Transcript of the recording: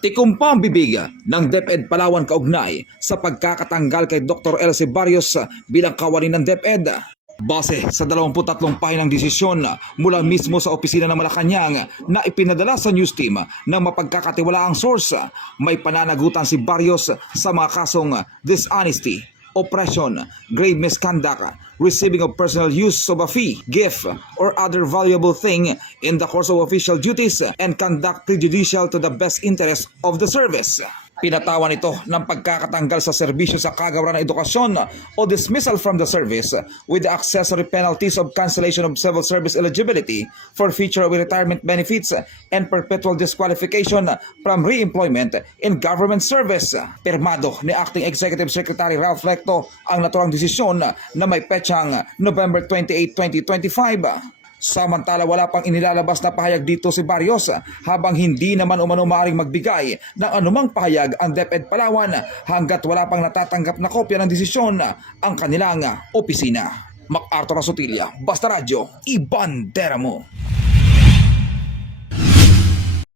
Tikumpa ang bibig ng DepEd Palawan kaugnay sa pagkakatanggal kay Dr. Elsie Barrios bilang kawani ng DepEd. Base sa 23 pahinang desisyon mula mismo sa opisina ng Malacanang na ipinadala sa news team ng mapagkakatiwalaang source, may pananagutan si Barrios sa mga kasong dishonesty, oppression, grave misconduct, receiving of personal use of a fee, gift, or other valuable thing in the course of official duties and conduct prejudicial to the best interest of the service. Pinatawan ito ng pagkakatanggal sa serbisyo sa kagawaran ng edukasyon o dismissal from the service with the accessory penalties of cancellation of civil service eligibility, forfeiture of retirement benefits, and perpetual disqualification from re-employment in government service. Pirmado ni Acting Executive Secretary Ralph Recto ang naturang desisyon na may petsang November 28, 2025. Samantala wala pang inilalabas na pahayag dito si Barrios habang hindi naman umano maaaring magbigay ng anumang pahayag ang DepEd Palawan hanggat wala pang natatanggap na kopya ng desisyon ang kanilang opisina. MacArthur Asutilla, Basta Radyo, ibandera mo!